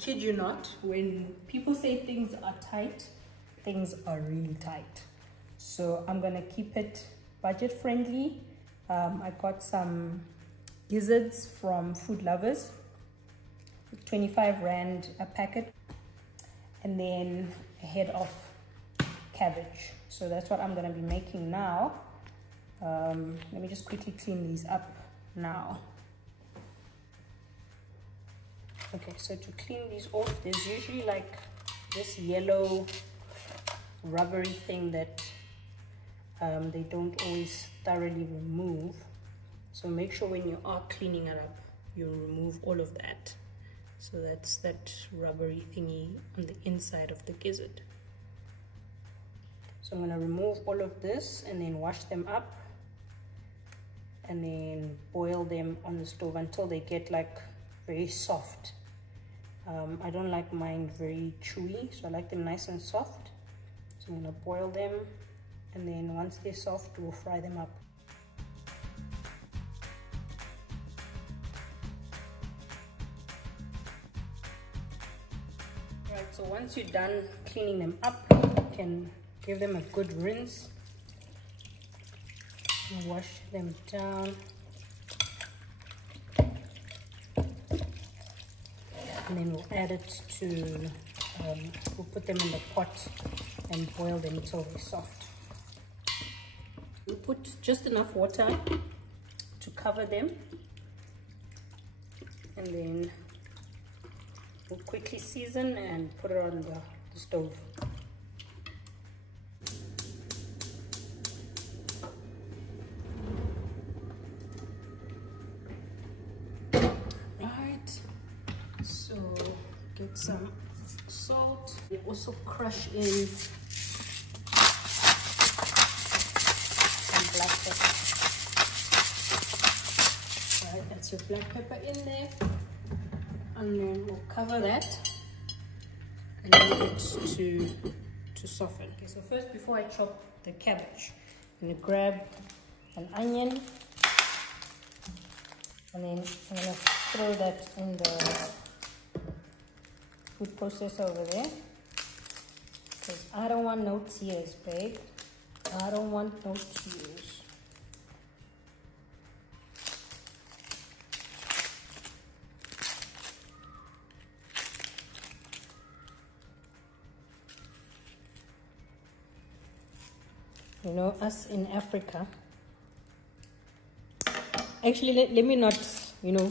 kid you not, when people say things are tight, things are really tight. So I'm gonna keep it budget friendly. I got some gizzards from Food Lovers, 25 Rand a packet, and then a head of cabbage. So that's what I'm gonna be making now. Let me just quickly clean these up now. Okay, so to clean these off, there's usually like this yellow rubbery thing that they don't always thoroughly remove. So make sure when you are cleaning it up, you remove all of that. So that's that rubbery thingy on the inside of the gizzard. So I'm going to remove all of this and then wash them up and then boil them on the stove until they get like very soft. I don't like mine very chewy, so I like them nice and soft. So I'm going to boil them, and then once they're soft, we'll fry them up. Right, so once you're done cleaning them up, you can give them a good rinse and wash them down. And then we'll add it to, we'll put them in the pot and boil them until they're soft. We'll put just enough water to cover them, and then we'll quickly season and put it on the stove. Get some salt. You also crush in some black pepper. Alright, that's your black pepper in there. And then we'll cover that and leave it to soften. Okay, so first, before I chop the cabbage, I'm going to grab an onion and then I'm going to throw that in the food processor over there, because I don't want no tears, babe. I don't want no tears. You know, us in Africa, actually let me not, you know,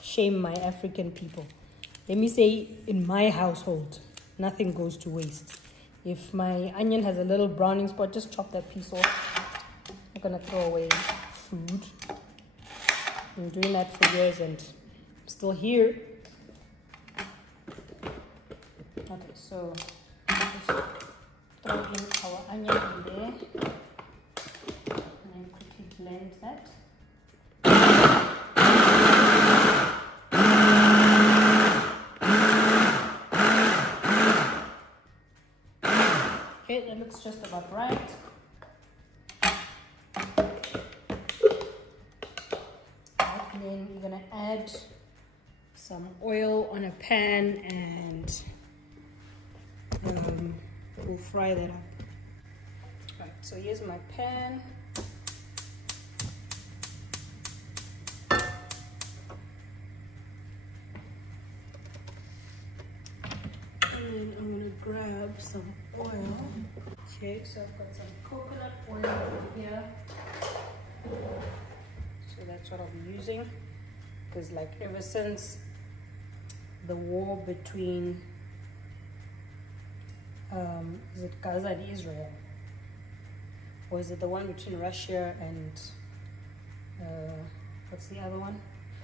shame my African people. Let me say, in my household, nothing goes to waste. If my onion has a little browning spot, just chop that piece off. I'm not gonna throw away food. I've been doing that for years and I'm still here. Okay, so just throw in our onion in there and then quickly blend that. Okay, that looks just about right. And then we're gonna add some oil on a pan and we'll fry that up. Right, so here's my pan. And then I'm gonna grab some oil. Okay, so I've got some coconut oil over here. So that's what I'll be using. Because like ever since the war between is it Gaza and Israel? Or is it the one between Russia and what's the other one?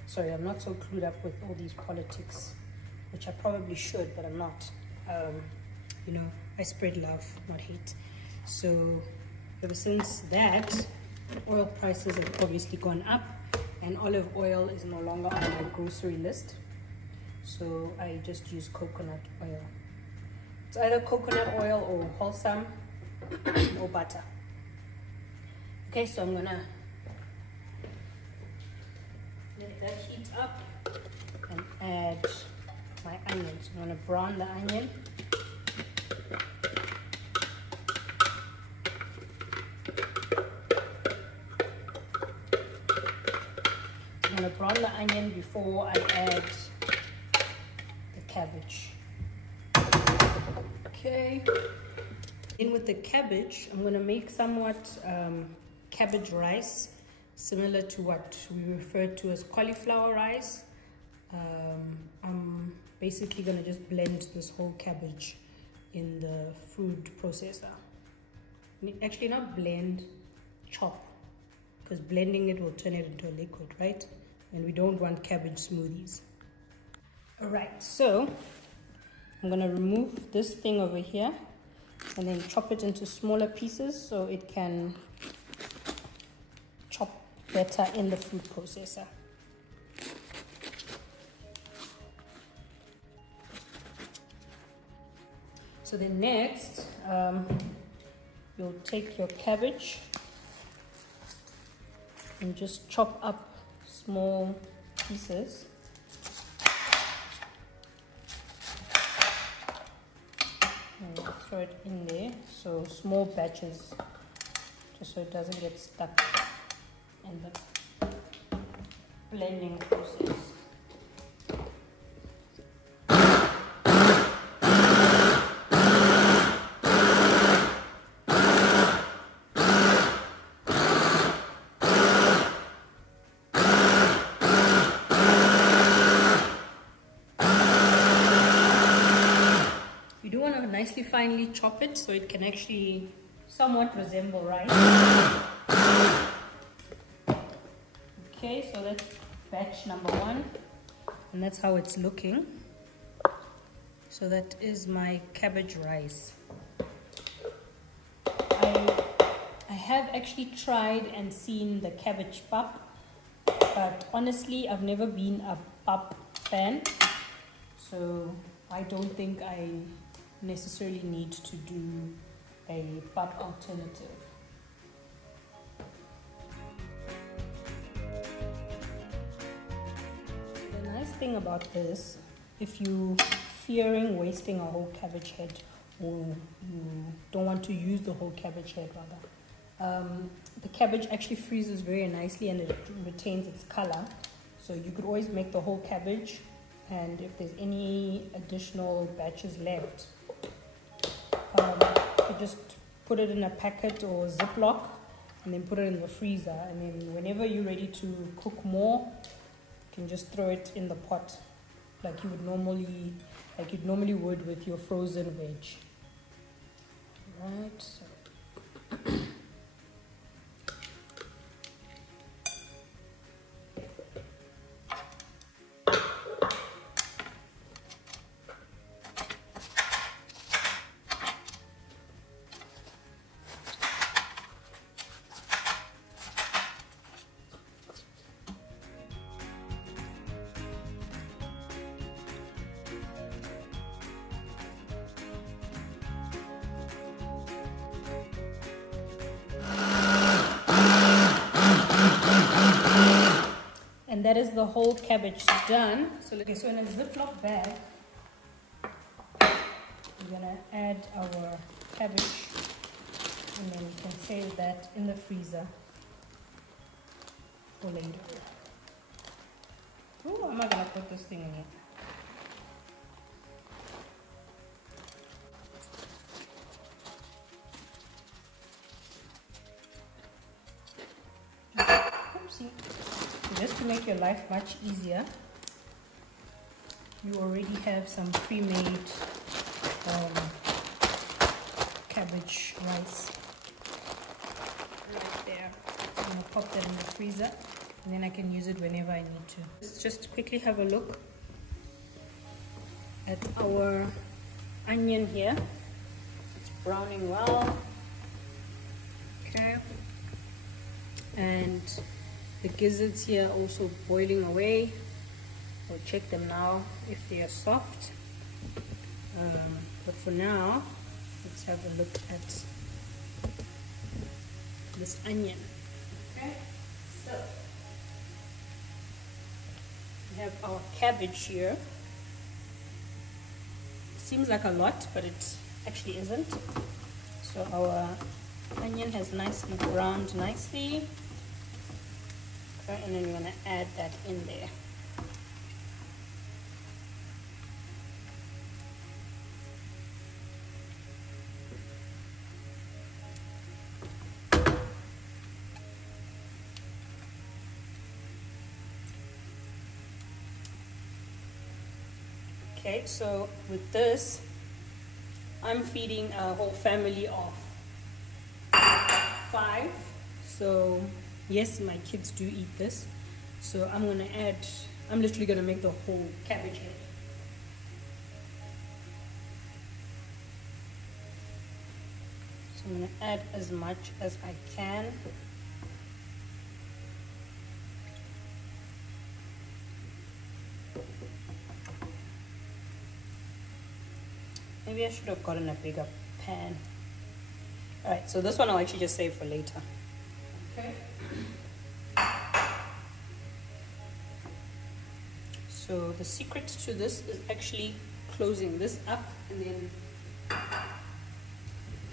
Sorry, I'm not so clued up with all these politics, which I probably should, but I'm not. You know, I spread love, not hate. So ever since that, oil prices have obviously gone up and olive oil is no longer on my grocery list. So I just use coconut oil. It's either coconut oil or wholesome or butter. Okay, so I'm gonna let that heat up and add my onion. So I'm going to brown the onion. I'm going to brown the onion before I add the cabbage. Okay. In with the cabbage, I'm going to make somewhat cabbage rice, similar to what we refer to as cauliflower rice. I'm basically going to just blend this whole cabbage in the food processor. Actually, not blend, chop, because blending it will turn it into a liquid, right? And we don't want cabbage smoothies. All right, so I'm going to remove this thing over here and then chop it into smaller pieces so it can chop better in the food processor. So then next, you'll take your cabbage and just chop up small pieces. And throw it in there, so small batches, just so it doesn't get stuck in the blending process. Nicely finely chop it so it can actually somewhat resemble rice. Okay, so that's batch number 1, and that's how it's looking. So that is my cabbage rice. I have actually tried and seen the cabbage pap, but honestly I've never been a pap fan, so I don't think I necessarily need to do a pap alternative. The nice thing about this, if you fearing wasting a whole cabbage head, or you don't want to use the whole cabbage head rather, the cabbage actually freezes very nicely and it retains its color, so you could always make the whole cabbage, and if there's any additional batches left, you just put it in a packet or Ziploc and then put it in the freezer, and then whenever you're ready to cook more, you can just throw it in the pot like you'd normally would with your frozen veg. Right, so and that is the whole cabbage done. So okay, so in a Ziploc bag, we're gonna add our cabbage, and then we can save that in the freezer for later. Ooh, I'm not gonna put this thing in here. Oopsie. Just to make your life much easier, you already have some pre-made cabbage rice right there. I'm going to pop that in the freezer, and then I can use it whenever I need to. Let's just quickly have a look at our onion here. It's browning well. Okay. And the gizzards here also boiling away. We'll check them now if they are soft. But for now, let's have a look at this onion. Okay, so we have our cabbage here. seems like a lot, but it actually isn't. So our onion has nicely browned nicely. Okay, and then we're going to add that in there. Okay, so with this, I'm feeding a whole family of 5. So yes, my kids do eat this. So I'm literally gonna make the whole cabbage head. So I'm gonna add as much as I can. Maybe I should have gotten a bigger pan. Alright, so this one I'll actually just save for later. Okay. So the secret to this is actually closing this up, and then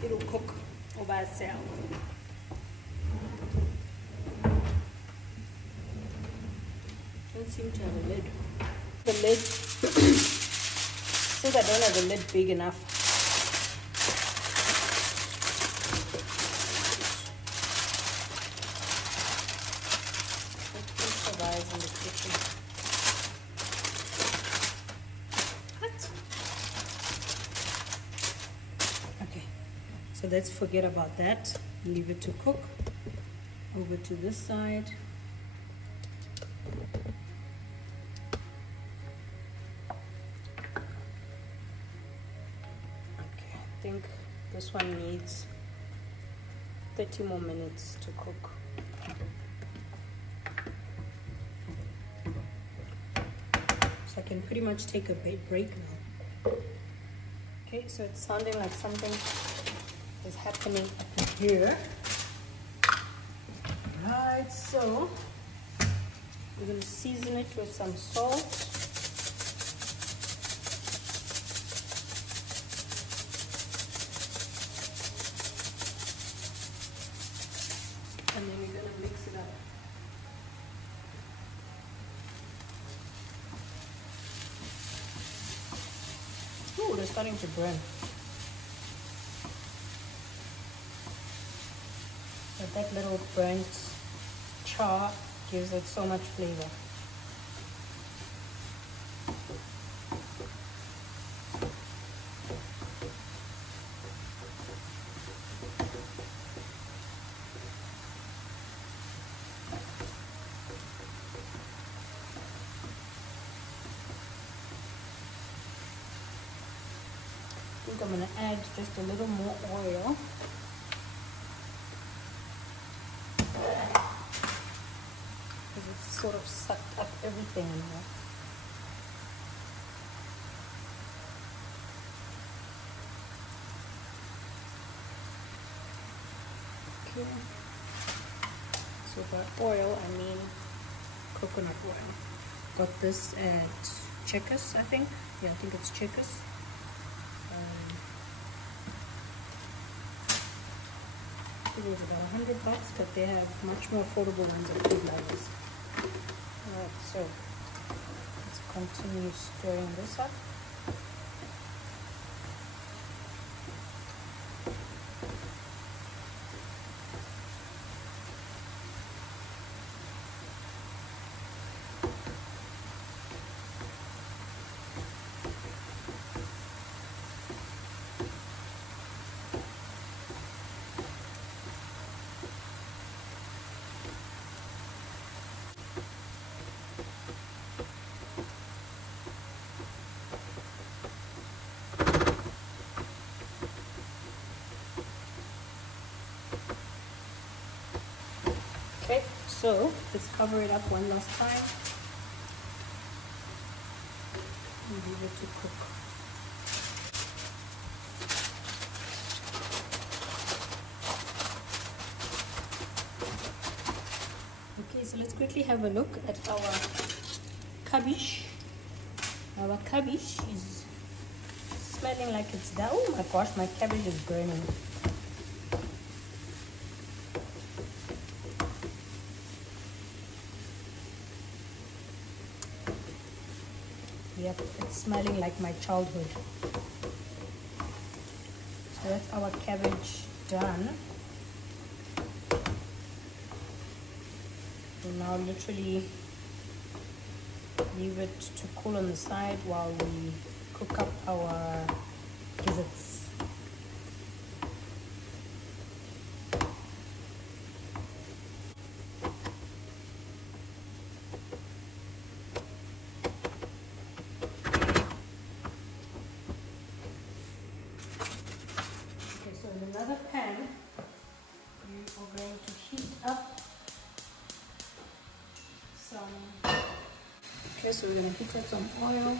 it'll cook all by itself. Don't seem to have a lid. The lid since I don't have a lid big enough, it improvise in the kitchen. What? Okay, so let's forget about that. Leave it to cook. Over to this side. I think this one needs 30 more minutes to cook. So I can pretty much take a break now. Okay, so it's sounding like something is happening up here. Right, so we're going to season it with some salt. And then we're going to mix it up. Ooh, they're starting to burn. But that little burnt char gives it so much flavor. I think I'm going to add just a little more oil. Because it's sort of sucked up everything in there. Okay. So by oil, I mean coconut oil. Got this at Checkers, I think. Yeah, I think it's Checkers. It was about $100, but they have much more affordable ones at Food Lovers. Alright, so let's continue stirring this up. Okay, so let's cover it up one last time and leave it to cook. Okay, so let's quickly have a look at our cabbage. Our cabbage is smelling like it's done. Oh my gosh, my cabbage is burning. Yep, it's smelling like my childhood. So that's our cabbage done. We'll now literally leave it to cool on the side while we cook up our gizzards. Okay, so in another pan, we are going to heat up some. Okay, so we're going to heat up some oil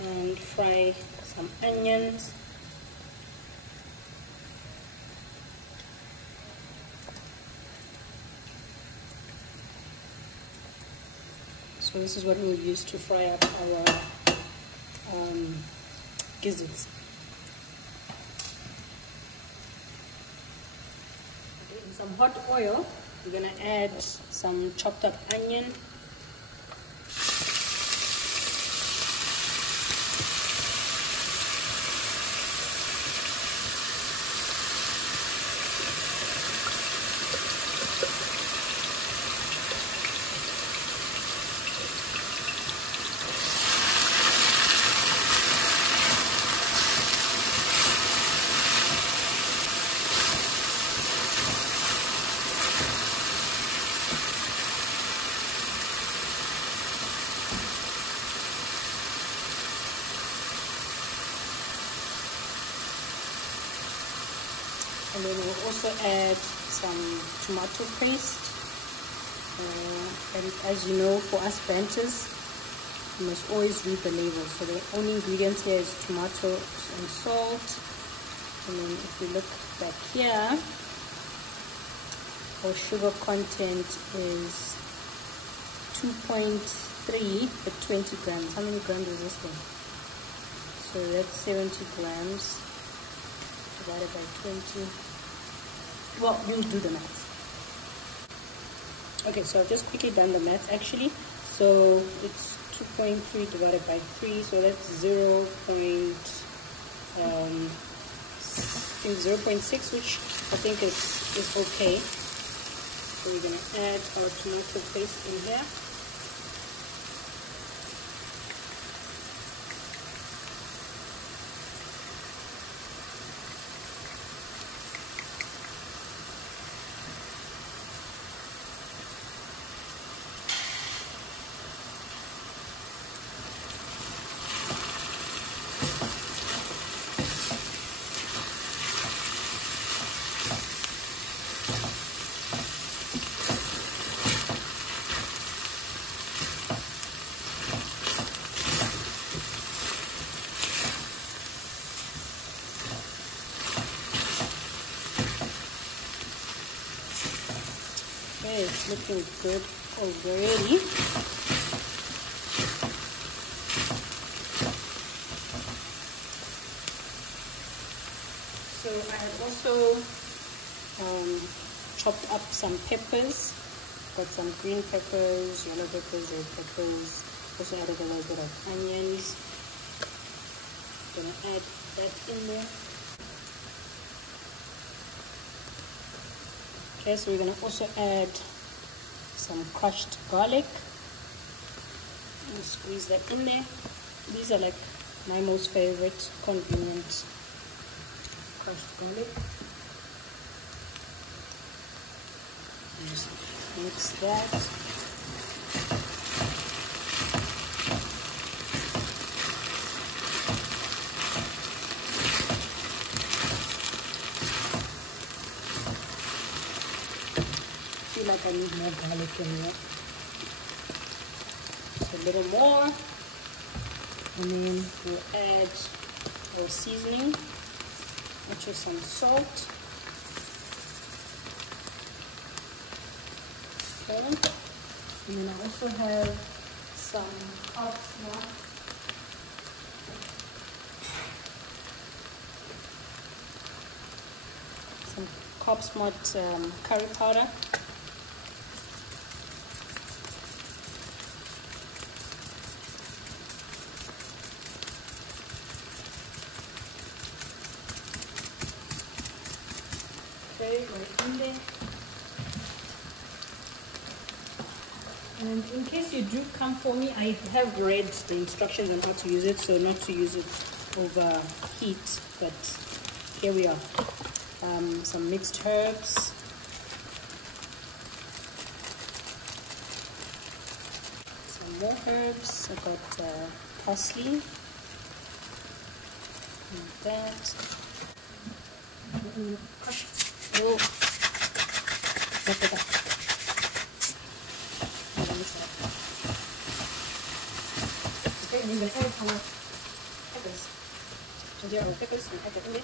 and fry some onions. So this is what we'll use to fry up our gizzards. Okay, in some hot oil, we're going to add some chopped up onion. And then we'll also add some tomato paste. And as you know, for us Banters, you must always read the label. So the only ingredients here is tomatoes and salt. And then if you look back here, our sugar content is 2.3 for 20 grams. How many grams is this one? So that's 70 grams. Divided by 20. Well, you'll do the maths. Okay, so I've just quickly done the maths actually. So it's 2.3 divided by 3, so that's 0.6, which I think is okay. So we're gonna add our tomato paste in here. Okay, it's looking good already. So I have also chopped up some peppers. Got some green peppers, yellow peppers, red peppers. Also added a little bit of onions. Gonna add that in there. Okay, so we're gonna also add some crushed garlic and squeeze that in there. These are like my most favorite convenient crushed garlic. And just mix that. I feel like I need more garlic in here. Just a little more. And then we'll add our seasoning, which is some salt. Okay. And then I also have some carrots now. Copsmart curry powder. Okay, right in there. And in case you do come for me, I have read the instructions on how to use it, so not to use it over heat, but here we are. Some mixed herbs. Some more herbs. I got parsley. And that. Gosh. Oh. Look at that. Okay, I'm going to add our peppers. So there are our peppers, and add that in there.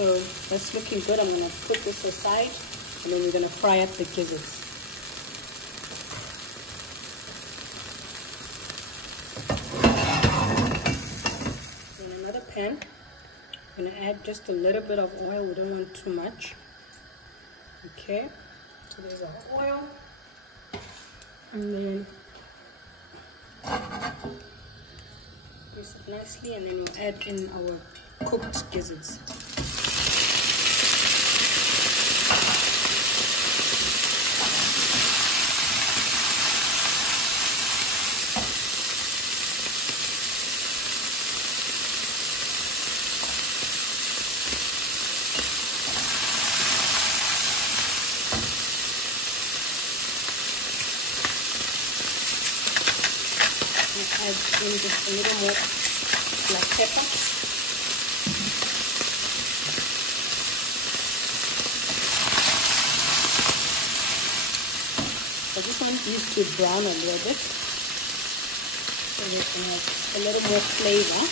So that's looking good. I'm going to put this aside, and then we're going to fry up the gizzards. In another pan, I'm going to add just a little bit of oil. We don't want too much. Okay, so there's our oil. And then mix it nicely, and then we'll add in our cooked gizzards. Add in just a little more black pepper. I just want these to brown a little bit, so they can have a little more flavor.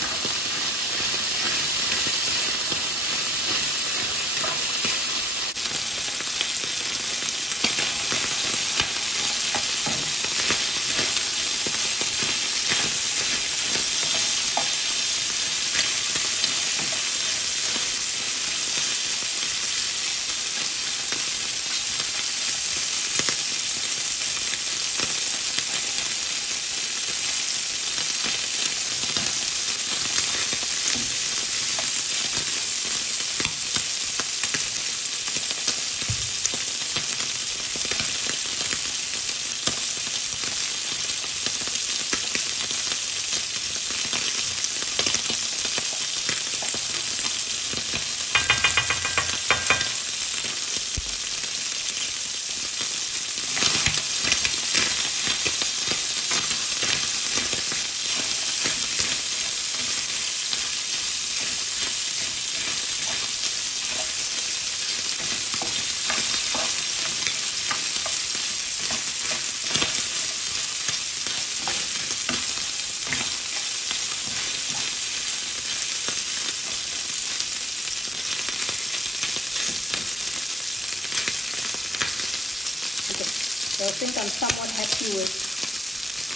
So I think I'm somewhat happy with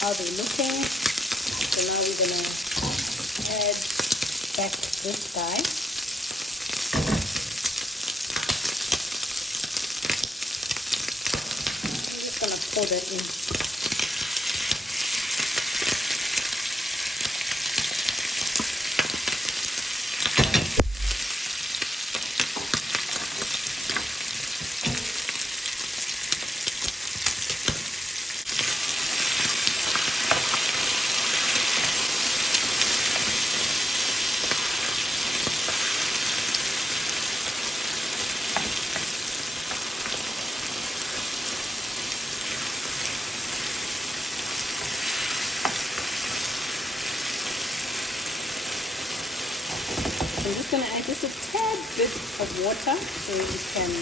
how they're looking. So now we're going to add back this guy. I'm just going to pour that in. I'm just going to add just a tad bit of water so it can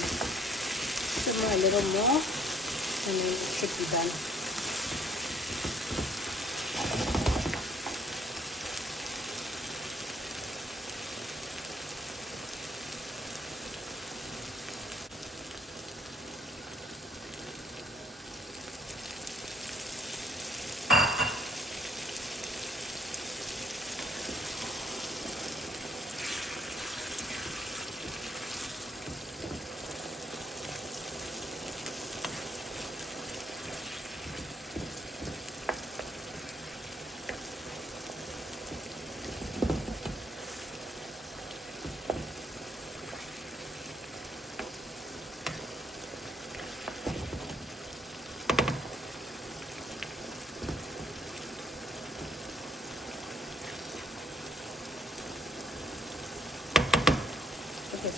simmer a little more, and then it should be done.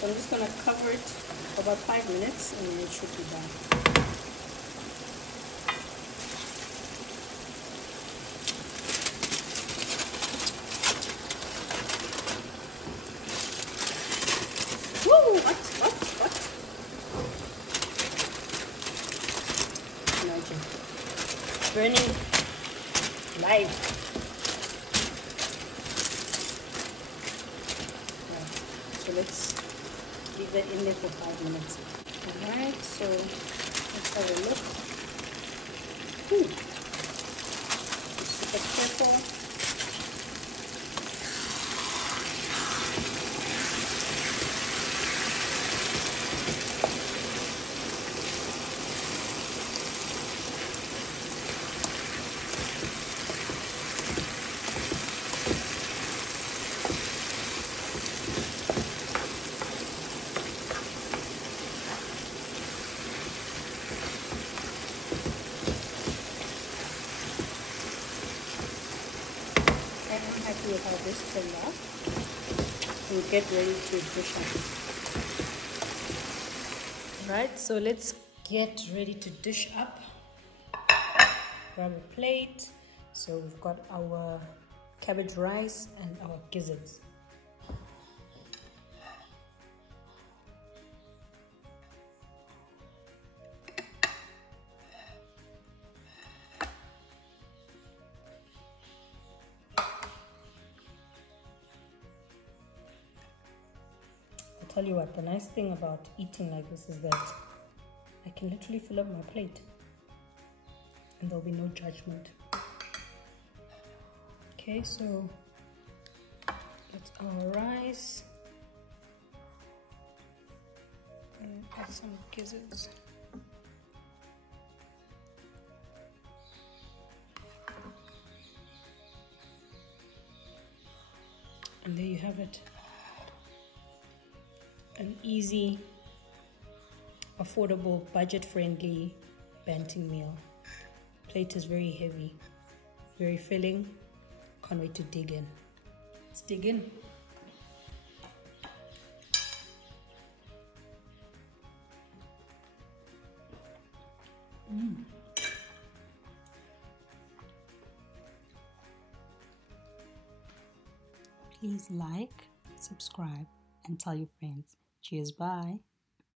So I'm just going to cover it for about 5 minutes and then it should be done. Woo! What? Imagine. Burning live. So let's leave that in there for 5 minutes. Alright, so let's have a look. Ooh. Super careful. With how this turned out, we'll get ready to dish up. Right, so let's get ready to dish up. Grab a plate. So we've got our cabbage rice and our gizzards. Tell you what, the nice thing about eating like this is that I can literally fill up my plate and there'll be no judgment. Okay, so that's our rice and add some gizzards. And there you have it. An easy, affordable, budget-friendly Banting meal. Plate is very heavy, very filling. Can't wait to dig in. Let's dig in. Please like, subscribe, and tell your friends. Cheers, bye.